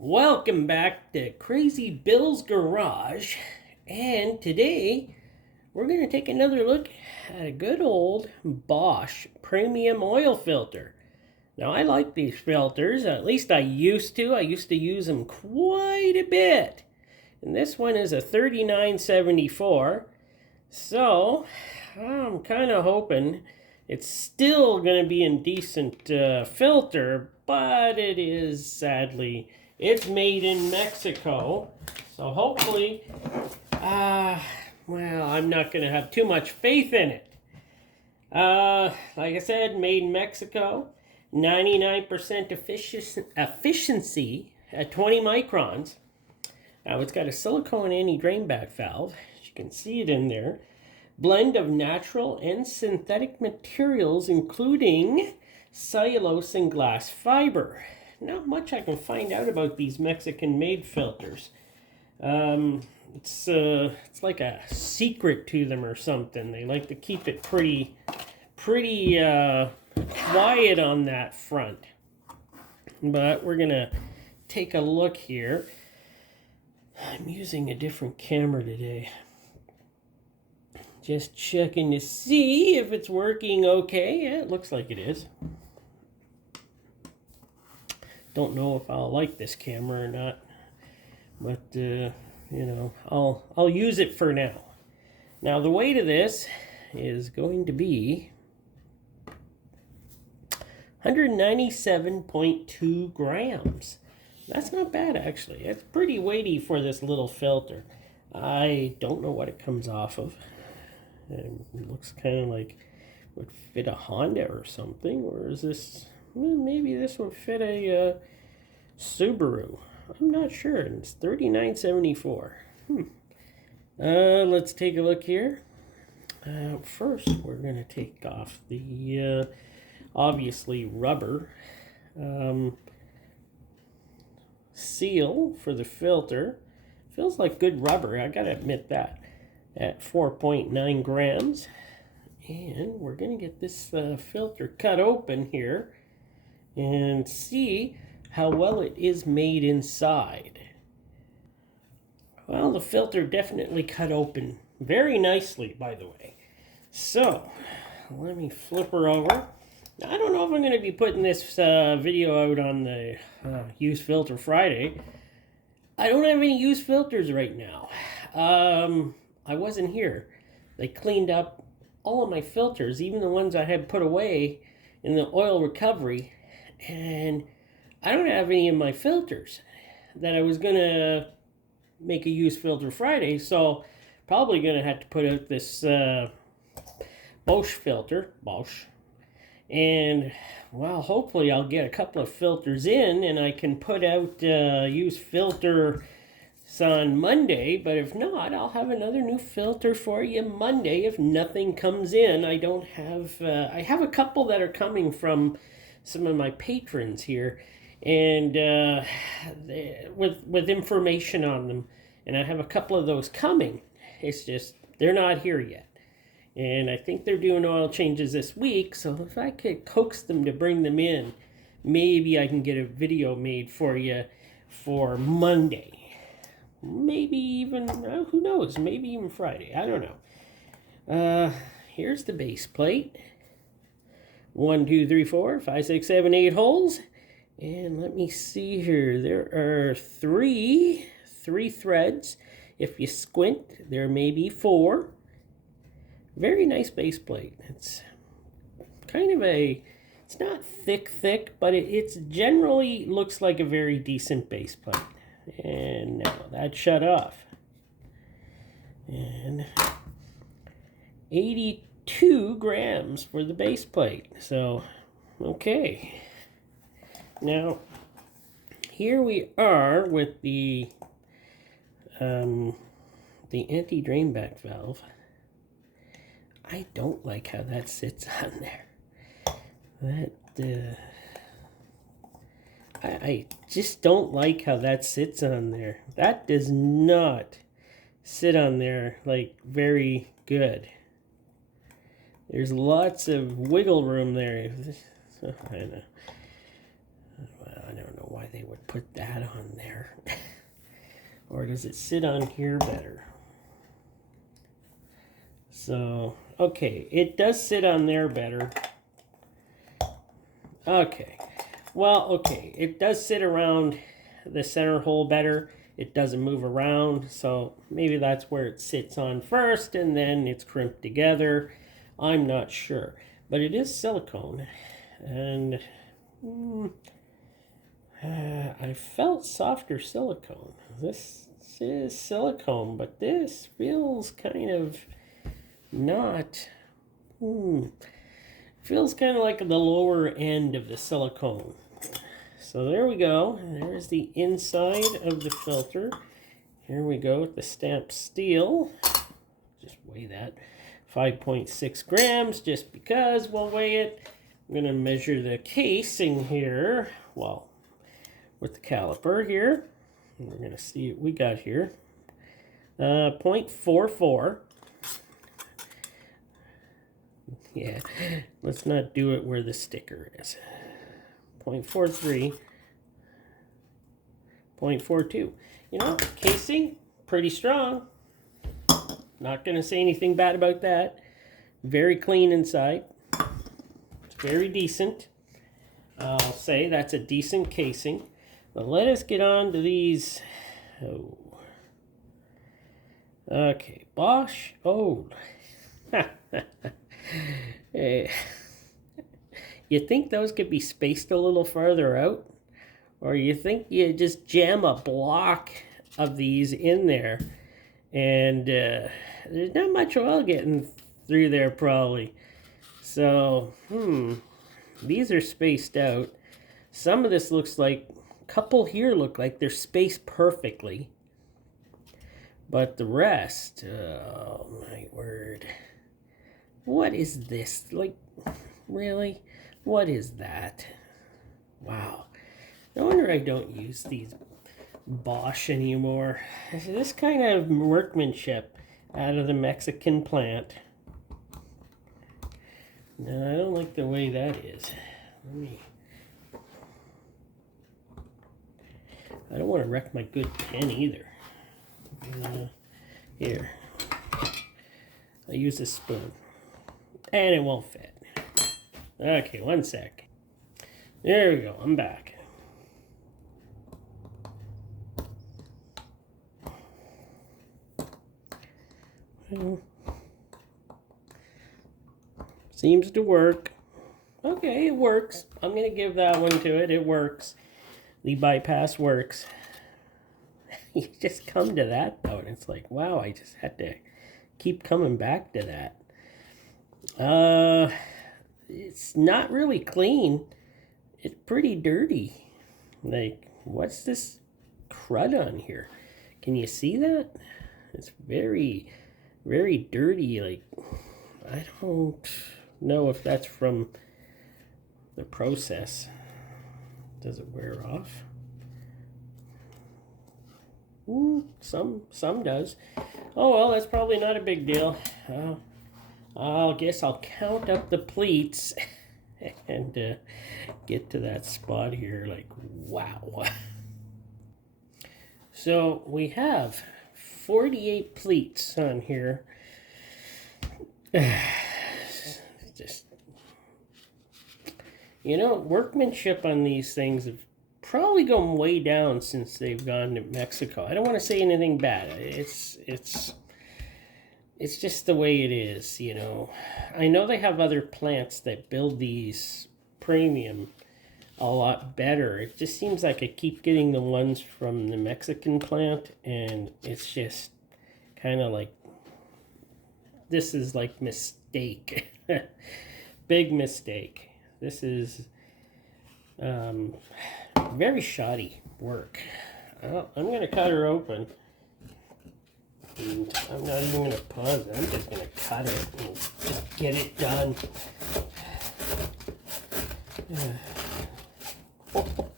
Welcome back to Crazy Bill's Garage, and today we're going to take another look at a good old Bosch Premium oil filter. Now I like these filters, at least I used to. I used to use them quite a bit. And this one is a 3974, so I'm kind of hoping it's still going to be a decent filter, but it is sadly... It's made in Mexico, so hopefully, well, I'm not going to have too much faith in it. Like I said, made in Mexico, 99% efficiency at 20 microns. It's got a silicone anti-drain back valve, as you can see it in there. Blend of natural and synthetic materials, including cellulose and glass fiber. Not much I can find out about these Mexican-made filters. It's like a secret to them or something. They like to keep it pretty quiet on that front. But we're gonna take a look here. I'm using a different camera today. Just checking to see if it's working okay. Yeah, it looks like it is. Don't know if I'll like this camera or not, but you know, I'll use it for now. Now the weight of this is going to be 197.2 grams. That's not bad, actually. It's pretty weighty for this little filter. I don't know what it comes off of. It looks kind of like it would fit a Honda or something, or is this... Maybe this would fit a Subaru. I'm not sure. It's 3974. Let's take a look here. First, we're going to take off the obviously rubber seal for the filter. Feels like good rubber, I gotta admit that. At 4.9 grams. And we're going to get this filter cut open here and see how well it is made inside. Well, the filter definitely cut open very nicely, by the way. So, let me flip her over. Now, I don't know if I'm going to be putting this video out on the Used Filter Friday. I don't have any used filters right now. I wasn't here. They cleaned up all of my filters, even the ones I had put away in the oil recovery. And I don't have any of my filters that I was going to make a used filter Friday, so probably going to have to put out this Bosch filter, and well, hopefully I'll get a couple of filters in and I can put out used filter on Monday, but if not, I'll have another new filter for you Monday if nothing comes in. I don't have, I have a couple that are coming from some of my patrons here, and with information on them, and I have a couple of those coming. It's just they're not here yet, and I think they're doing oil changes this week, so if I could coax them to bring them in, maybe I can get a video made for you for Monday, maybe even who knows, maybe even Friday. I don't know. Here's the base plate. 1, 2, 3, 4, 5, 6, 7, 8 holes. And let me see here. There are three threads. If you squint, there may be 4. Very nice base plate. It's kind of it's not thick, but it's generally looks like a very decent base plate. And now that shut off. And 82 grams for the base plate. So, okay. Now, here we are with the anti-drain back valve. I don't like how that sits on there. I just don't like how that sits on there. That does not sit on there like very good. There's lots of wiggle room there. I don't know why why they would put that on there. Or does it sit on here better? So, okay, it does sit on there better. Okay, well, okay, it does sit around the center hole better. It doesn't move around, so maybe that's where it sits on first, and then it's crimped together. I'm not sure, but it is silicone, and I felt softer silicone. This is silicone, but this feels kind of not. Feels kind of like the lower end of the silicone. So there we go. There's the inside of the filter. Here we go with the stamped steel. Just weigh that. 5.6 grams, just because we'll weigh it. I'm going to measure the casing here. Well, with the caliper here. And we're going to see what we got here. 0.44. Yeah, let's not do it where the sticker is. 0.43. 0.42. You know, casing, pretty strong. Not going to say anything bad about that. Very clean inside. It's very decent. I'll say that's a decent casing. But let us get on to these. Oh. Okay, Bosch. Oh. You think those could be spaced a little farther out? Or you think you just jam a block of these in there and there's not much oil getting through there probably. So, these are spaced out. Some of this looks like, a couple here look like they're spaced perfectly. But the rest, oh my word. What is this? Like, really? What is that? Wow. No wonder I don't use these Bosch anymore. This kind of workmanship out of the Mexican plant. No, I don't like the way that is. I don't want to wreck my good pen either. Here. I use a spoon. And it won't fit. Okay, one sec. There we go, I'm back. Well, seems to work. Okay, it works. I'm going to give that one to it. It works. The bypass works. You just come to that, though, and it's like, wow, I just had to keep coming back to that. It's not really clean. It's pretty dirty. Like, what's this crud on here? Can you see that? It's very, very dirty. Like, I don't know if that's from the process. Does it wear off? Some does. Oh well, that's probably not a big deal. I guess I'll count up the pleats and get to that spot here. Like, wow. So we have 48 pleats on here. Just, you know, workmanship on these things have probably gone way down since they've gone to Mexico. I don't want to say anything bad. It's just the way it is, you know. I know they have other plants that build these premium a lot better. It just seems like I keep getting the ones from the Mexican plant, and it's just kind of like, this is like mistake. Big mistake. This is very shoddy work. I'm going to cut her open. And I'm not even going to pause it. I'm just going to cut it and just get it done.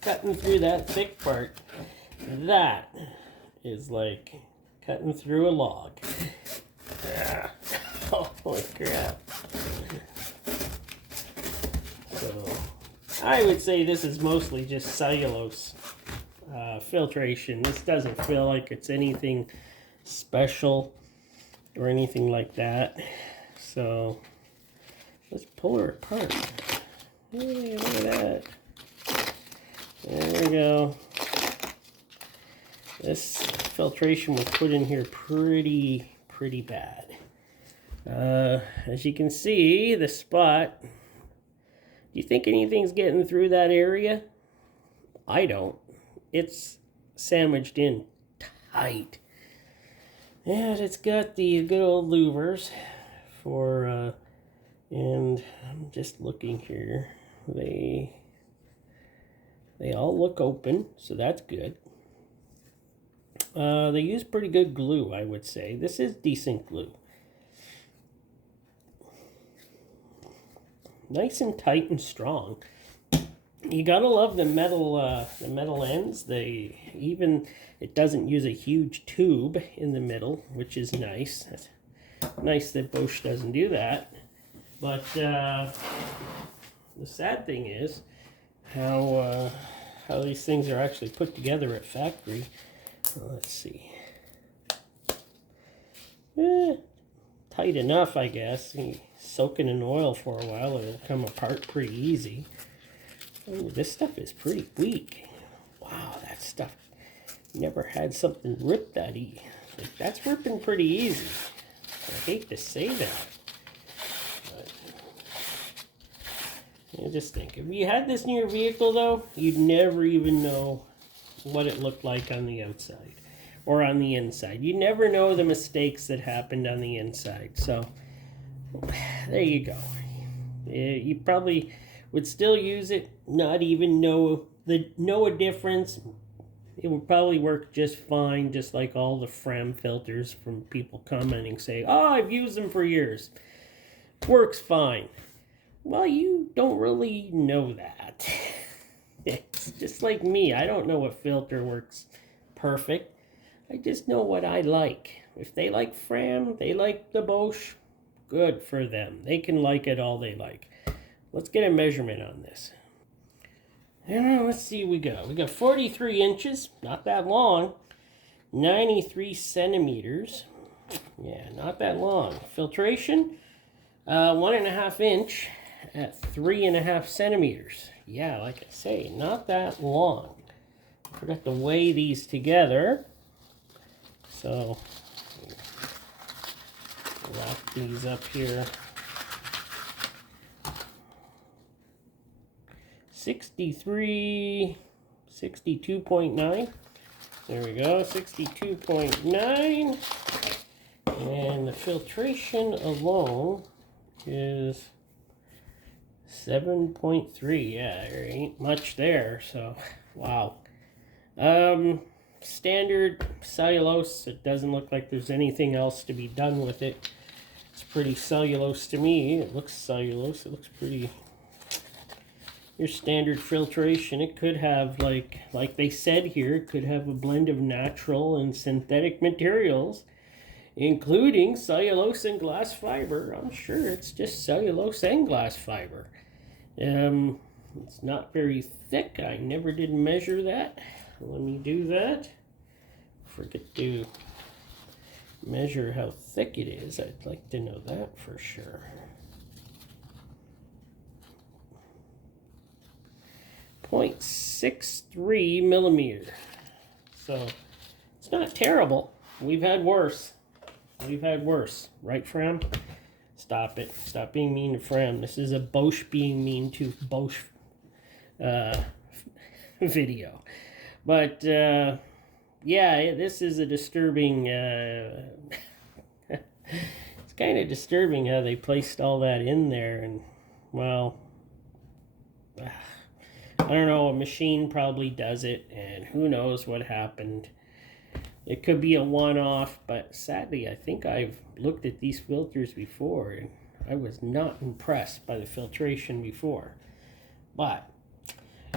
Cutting through that thick part. That is like cutting through a log. Holy crap. So, I would say this is mostly just cellulose. filtration. This doesn't feel like it's anything special or anything like that. So let's pull her apart. Hey, look at that. There we go. This filtration was put in here pretty bad. As you can see, the spot. Do you think anything's getting through that area? I don't. It's sandwiched in tight. And it's got the good old louvers for, and I'm just looking here. They all look open, so that's good. They use pretty good glue, I would say. This is decent glue. Nice and tight and strong. You gotta love the metal ends. It doesn't use a huge tube in the middle, which is nice. That's nice that Bosch doesn't do that. But the sad thing is how these things are actually put together at factory. Let's see. Tight enough, I guess. Soak it in oil for a while, it'll come apart pretty easy. Oh, this stuff is pretty weak. Wow, that stuff never had something rip that easy. Like, that's ripping pretty easy. I hate to say that. But I just think, if you had this in your vehicle, though, you'd never even know what it looked like on the outside or on the inside. You never know the mistakes that happened on the inside. So there you go. You probably would still use it, not even know a difference. It would probably work just fine, just like all the Frem filters from people commenting saying, "Oh, I've used them for years. Works fine." Well, you don't really know that. It's just like me. I don't know what filter works perfect. I just know what I like. If they like Frem, they like the Bosch, good for them. They can like it all they like. Let's get a measurement on this. And let's see what we got. We got 43 inches, not that long. 93 centimeters. Yeah, not that long. Filtration, 1.5 inch at 3.5 centimeters. Yeah, like I say, not that long. Forgot to weigh these together. So, lock these up here. 62.9. There we go, 62.9. And the filtration alone is 7.3. Yeah, there ain't much there, so wow. Standard cellulose. It doesn't look like there's anything else to be done with it. It's pretty cellulose to me. It looks cellulose. It looks pretty. Your standard filtration. It could have, like they said here, it could have a blend of natural and synthetic materials, including cellulose and glass fiber. I'm sure it's just cellulose and glass fiber. It's not very thick. I never did measure that. Let me do that. Forget to measure how thick it is. I'd like to know that for sure. 0.63 millimeter. So it's not terrible. We've had worse. We've had worse. Right, Frem? Stop it. Stop being mean to Frem. This is a Bosch being mean to Bosch video. But, yeah, this is a disturbing, it's kind of disturbing how they placed all that in there. And, well, I don't know, a machine probably does it, and who knows what happened. It could be a one-off, but sadly, I think I've looked at these filters before, and I was not impressed by the filtration before. But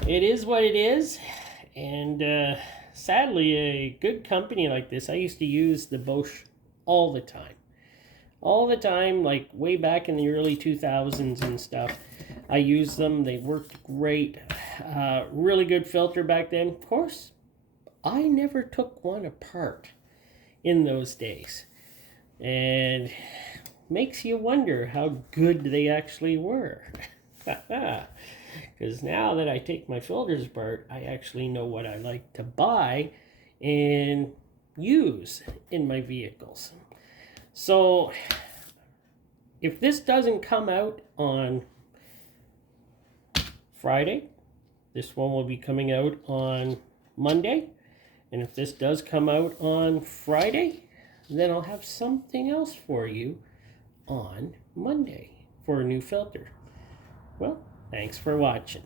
it is what it is, and sadly, a good company like this, I used to use the Bosch all the time. All the time, like way back in the early 2000s and stuff. I used them. They worked great. Really good filter back then. Of course, I never took one apart in those days. And makes you wonder how good they actually were. Because now that I take my filters apart, I actually know what I like to buy and use in my vehicles. So if this doesn't come out on Friday, this one will be coming out on Monday. And if this does come out on Friday, then I'll have something else for you on Monday for a new filter. Well, thanks for watching.